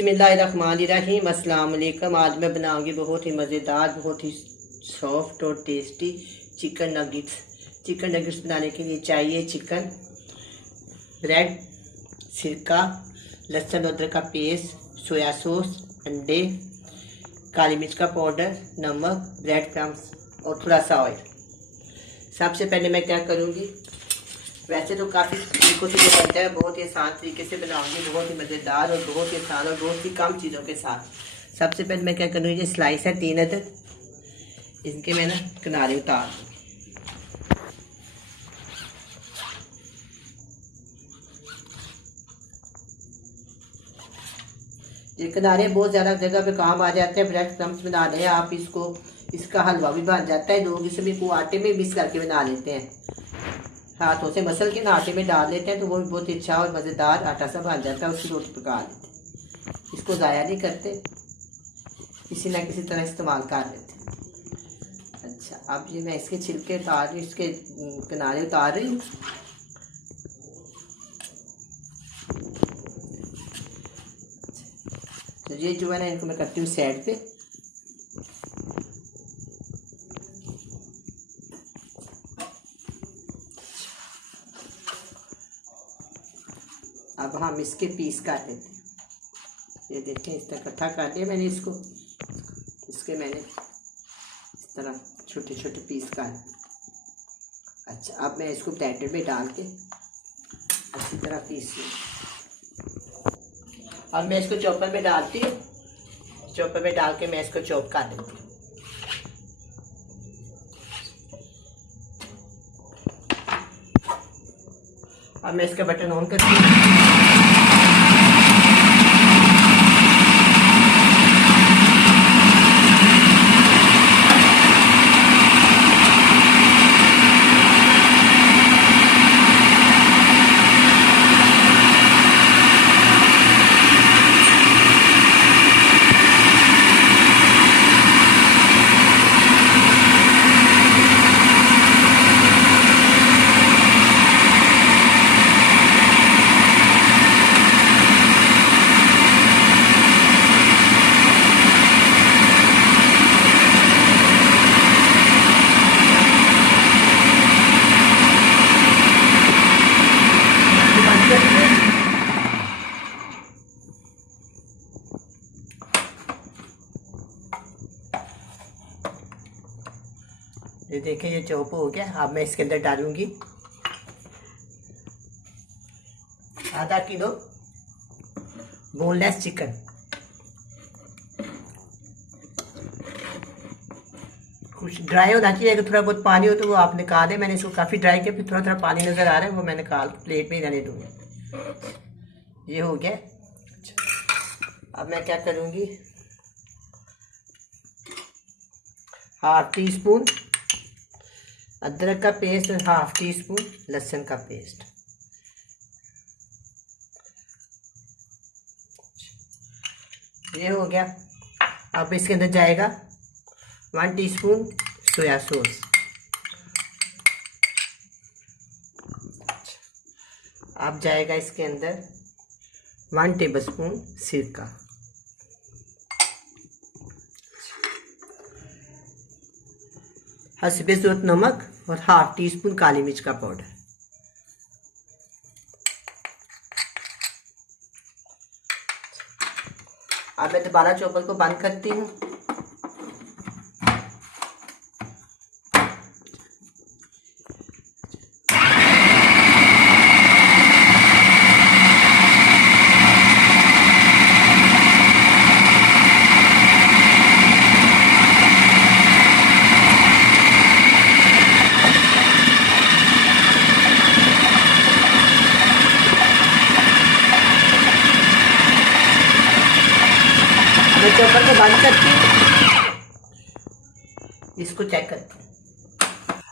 बिस्मिल्लाहिर्रहमानिर्रहीम। अस्सलाम वालेकुम। आज मैं बनाऊंगी बहुत ही मज़ेदार, बहुत ही सॉफ्ट और tasty chicken nuggets. Chicken nuggets बनाने के लिए चाहिए चिकन, ब्रेड, सिरका, लहसुन अदरक का पेस्ट, सोया सॉस, अंडे, काली मिर्च का पाउडर, नमक, ब्रेड क्रम्स और थोड़ा सा ऑयल। सबसे पहले मैं क्या करूँगी, वैसे तो काफ़ी तरीक़ों से जो बनता है बहुत ही आसान तरीके से बनाऊंगी, बहुत ही मज़ेदार और बहुत ही आसान और बहुत ही कम चीज़ों के साथ। सबसे पहले मैं क्या करूँगी, ये स्लाइस है 3 अदद, इनके मैं ना किनारे उतार दूँगी। ये किनारे बहुत ज़्यादा जगह पे काम आ जाते हैं। ब्रेड क्रम्स बना रहे हैं आप, इसका हलवा भी बन जाता है। लोग इसमें को आटे में मिक्स करके बना लेते हैं, हाथों से मसल के आटे में डाल लेते हैं, तो वो भी बहुत ही अच्छा और मज़ेदार आटा सा बन जाता है। उसकी रोटी पका लेते हैं, इसको ज़ाया नहीं करते, किसी ना किसी तरह इस्तेमाल कर लेते हैं। अच्छा, अब ये मैं इसके छिलके उतार रही हूँ, इसके किनारे उतार रही हूँ। तो ये जो है ना, इनको मैं करती हूँ साइड पे। अब हम इसके पीस काट लेते हैं। ये देखें, इस तरह इकट्ठा काट दिया मैंने इसको। इसके मैंने इस तरह छोटे छोटे पीस काट। अच्छा, अब मैं इसको ब्लेंडर में डाल के अच्छी तरह पीस लूँ। अब मैं इसको चॉपर में डालती हूँ, चॉपर में डाल के मैं इसको चॉप कर लेती हूँ। अब मैं इसका बटन ऑन करती हूँ। ये देखें, ये चॉप हो गया। अब मैं इसके अंदर डालूंगी आधा किलो बोनलेस चिकन। कुछ ड्राई होना चाहिए, अगर थोड़ा बहुत पानी हो तो वो आप निकाल दें। मैंने इसको काफ़ी ड्राई किया, फिर थोड़ा थोड़ा पानी नज़र आ रहा है, वो मैं निकाल प्लेट में ही रहने दूँगी। ये हो गया। अब मैं क्या करूँगी, हाफ टी स्पून अदरक का पेस्ट और हाफ टी स्पून लहसुन का पेस्ट। ये हो गया। अब इसके अंदर जाएगा 1 टीस्पून सोया सॉस। अब जाएगा इसके अंदर 1 टेबलस्पून सिरका। हस्बे ज़रूरत नमक और हाफ टी स्पून काली मिर्च का पाउडर। अब मैं दोबारा चॉपर को बंद करती हूँ। मैं चॉपर को बंद करती हूँ, इसको चेक करती हूँ।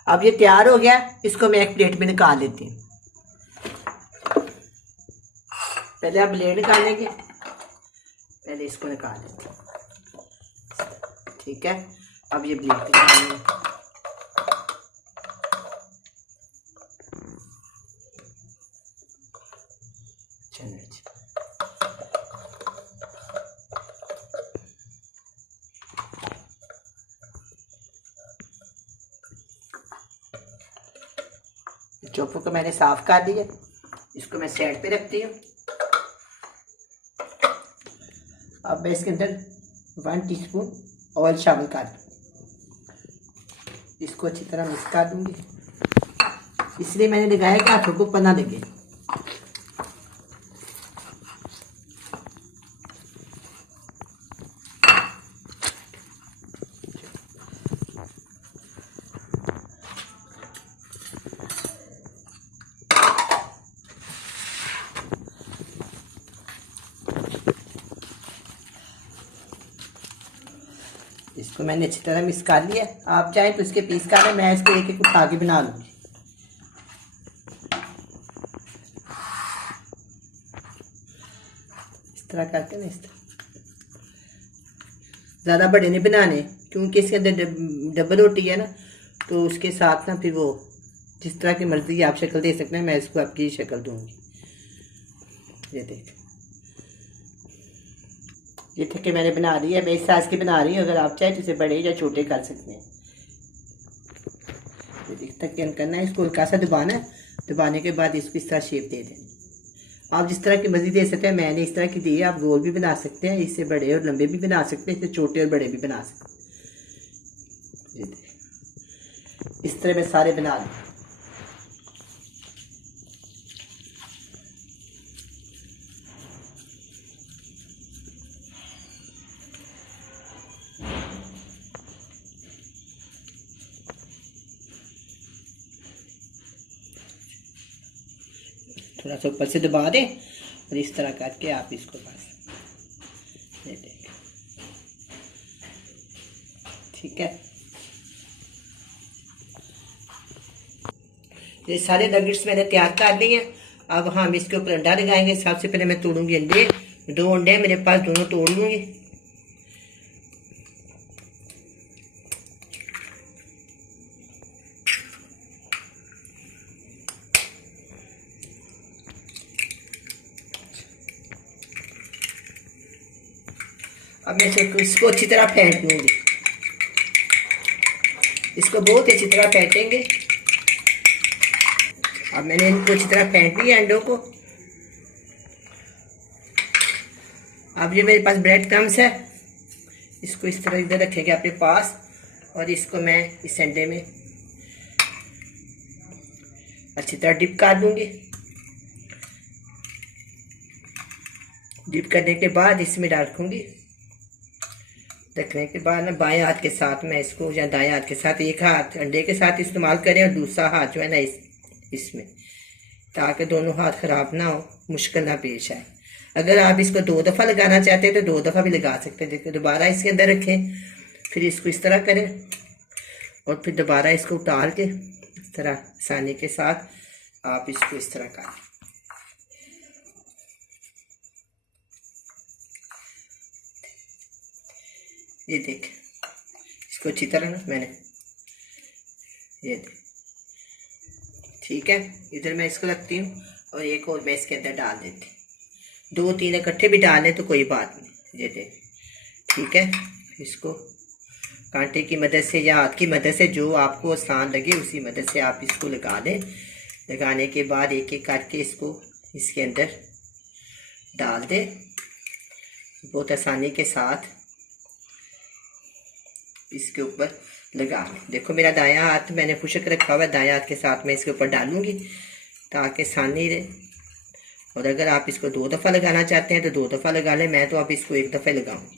अब ये तैयार हो गया, इसको मैं एक प्लेट में निकाल लेती हूँ। पहले आप ब्लेड निकालेंगे, पहले इसको निकाल लेते हैं। ठीक है, अब ये ब्लेड निकालेंगे। चलिए, चॉपर को मैंने साफ कर दिया, इसको मैं साइड पे रखती हूँ। अब मैं इसके अंदर 1 टीस्पून ऑयल शामिल कर दूँ, इसको अच्छी तरह मिक्स कर दूँगी। इसलिए मैंने लगाया कि हाथों को पना लगे। इसको मैंने अच्छी तरह मिक्स कर लिया। आप चाहें तो इसके पीस कर लें, मैं इसको एक एक उठा के बना लूँगी। इस तरह करके ना, इस तरह ज़्यादा बड़े नहीं बनाने, क्योंकि इसके अंदर डबल रोटी है ना, तो उसके साथ ना फिर वो जिस तरह की मर्जी आप शक्ल दे सकते हैं। मैं इसको आपकी शक्ल दूंगी। ये देख, ये थके मैंने बना ली है। मैं इस साइज की बना रही हूँ, अगर आप चाहे तो इसे बड़े या छोटे कर सकते हैं। ये देख, थके करना है, इसको हल्का सा दबाना है। दबाने के बाद इसको इस तरह शेप दे दें। आप जिस तरह की मर्जी दे सकते हैं, मैंने इस तरह की दी है। आप गोल भी बना सकते हैं, इससे बड़े और लंबे भी बना सकते हैं, इससे छोटे और बड़े भी बना सकते हैं। ये देख, इस तरह मैं सारे बना लूँ। थोड़ा सा ऊपर से दबा दें और इस तरह करके आप इसको बस ये देखें। ठीक है, ये सारे नगेट्स मैंने तैयार कर लिए हैं। अब हम इसके ऊपर अंडा लगाएंगे। सबसे पहले मैं तोड़ूंगी अंडे। 2 अंडे मेरे पास, दोनों तोड़ लूंगी। अब मैं इसको अच्छी तरह फेंट लूँगी। इसको बहुत अच्छी तरह फेंटेंगे। अब मैंने इनको अच्छी तरह फेंट लिया अंडों को। अब ये मेरे पास ब्रेड क्रम्स है, इसको इस तरह इधर रखेंगे अपने पास, और इसको मैं इस अंडे में अच्छी तरह डिप कर दूंगी। डिप करने के बाद इसमें रखूंगी। रखने के बाद ना बाएं हाथ के साथ मैं इसको, या दाएं हाथ के साथ, एक हाथ अंडे के साथ इस्तेमाल करें और दूसरा हाथ जो है ना इसमें, ताकि दोनों हाथ खराब ना हो, मुश्किल ना पेश आए। अगर आप इसको 2 दफ़ा लगाना चाहते हैं तो 2 दफ़ा भी लगा सकते हैं। देखिए, दोबारा इसके अंदर रखें, फिर इसको इस तरह करें और फिर दोबारा इसको उतार के इस तरह आसानी के साथ आप इसको इस तरह करें। ये देख, इसको अच्छी तरह ना मैंने ये देख, ठीक है। इधर मैं इसको रखती हूँ और एक और मैं इसके अंदर डाल देती हूँ। 2-3 इकट्ठे भी डालें तो कोई बात नहीं। ये देख, ठीक है। इसको कांटे की मदद से या हाथ की मदद से, जो आपको आसान लगे उसी मदद से आप इसको लगा दें। लगाने के बाद एक एक करके इसको इसके अंदर डाल दें, बहुत आसानी के साथ इसके ऊपर लगा लें। देखो, मेरा दायां हाथ मैंने खुशक रखा हुआ है, दायां हाथ के साथ मैं इसके ऊपर डालूंगी ताकि आसानी रहे। और अगर आप इसको 2 दफ़ा लगाना चाहते हैं तो 2 दफ़ा लगा लें। मैं तो आप इसको 1 दफ़ा लगाऊंगी।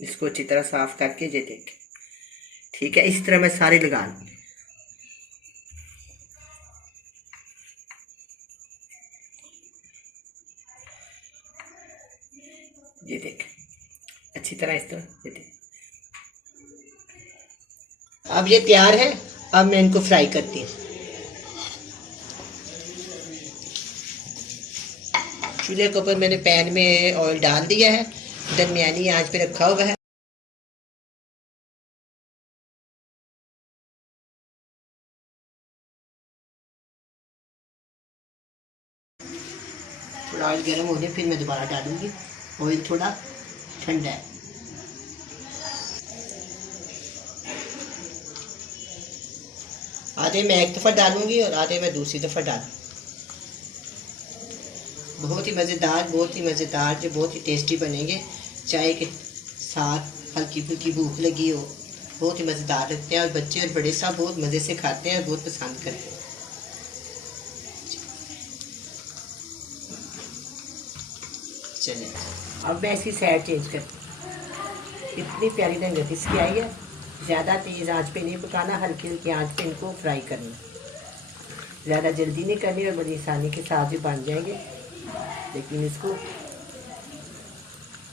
इसको अच्छी तरह साफ करके ये देखें, ठीक है। इस तरह मैं सारे लगा लूँगी। ये देखें, अच्छी तरह इस तरह ये देखें। अब ये तैयार है। अब मैं इनको फ्राई करती हूँ। चूल्हे के ऊपर मैंने पैन में ऑयल डाल दिया है, दरमियानी आंच पे रखा हुआ है। थोड़ा ऑयल गर्म होने फिर मैं दोबारा डालूंगी। ऑयल थोड़ा ठंडा है। आधे मैं एक दफ़ा डालूंगी और आधे मैं दूसरी दफ़ा डालूंगी। बहुत ही मज़ेदार, बहुत ही मज़ेदार, जो बहुत ही टेस्टी बनेंगे। चाय के साथ हल्की फुल्की भूख लगी हो, बहुत ही मज़ेदार लगते हैं और बच्चे और बड़े सब बहुत मज़े से खाते हैं और बहुत पसंद करते हैं। चलिए अब मैं इसकी साइड चेंज करती हूँ। इतनी प्यारी रंगत इसकी आई है। ज़्यादा तेज़ आंच पे नहीं पकाना, हल्की हल्की आंच पे इनको फ्राई करना। ज़्यादा जल्दी नहीं करनी और बड़ी आसानी के साथ भी बन जाएंगे। लेकिन इसको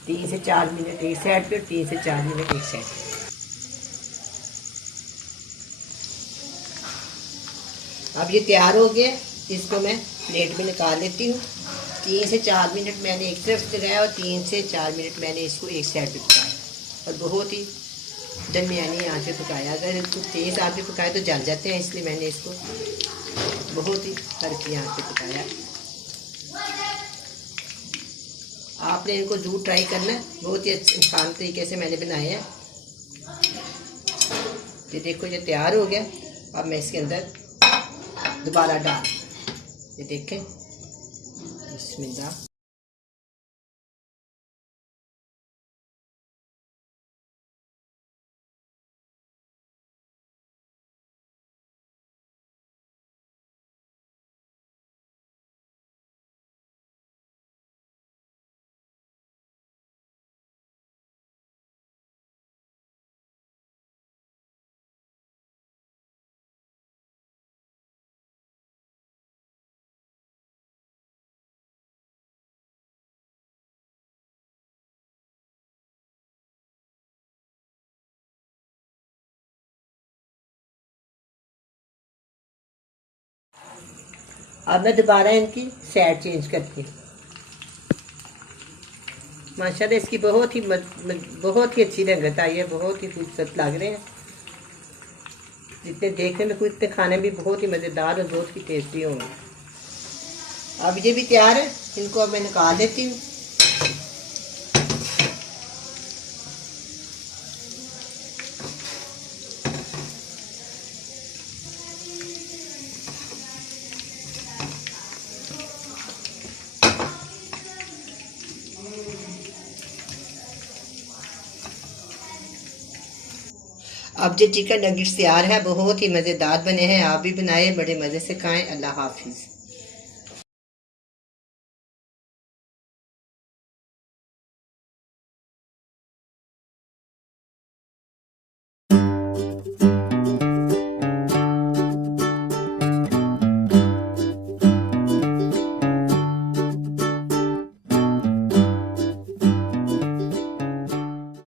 3 से 4 मिनट एक साइड पे और 3 से 4 मिनट एक साइड पे। अब ये तैयार हो गया, इसको मैं प्लेट में निकाल लेती हूँ। 3 से 4 मिनट मैंने एक तरफ लगाया और 3 से 4 मिनट मैंने इसको एक साइड पे पकाया और बहुत ही दरमियानी आंच पे पकाया। अगर इसको तेज़ आंच पे पकाए तो जल जाते हैं, इसलिए मैंने इसको बहुत ही हल्की आंच पे पकाया। आपने इनको ज़रूर ट्राई करना है, बहुत ही आसान तरीके से मैंने बनाए हैं। ये देखो ये तैयार हो गया। अब मैं इसके अंदर दोबारा डाल, ये देखें, बिस्मिल्लाह। अब मैं दोबारा इनकी साइड चेंज करती हूँ। माशाल्लाह इसकी बहुत ही अच्छी रंगत आई है, बहुत ही खूबसूरत लग रहे हैं। जितने देखने में कुछ इतने खाने भी बहुत ही मज़ेदार और बहुत ही टेस्टी होंगे। अब ये भी तैयार है, इनको अब मैं निकाल देती हूँ। अब जो चिकन नगेट्स तैयार है, बहुत ही मज़ेदार बने हैं। आप भी बनाए, बड़े मज़े से खाएं। अल्लाह हाफिज़।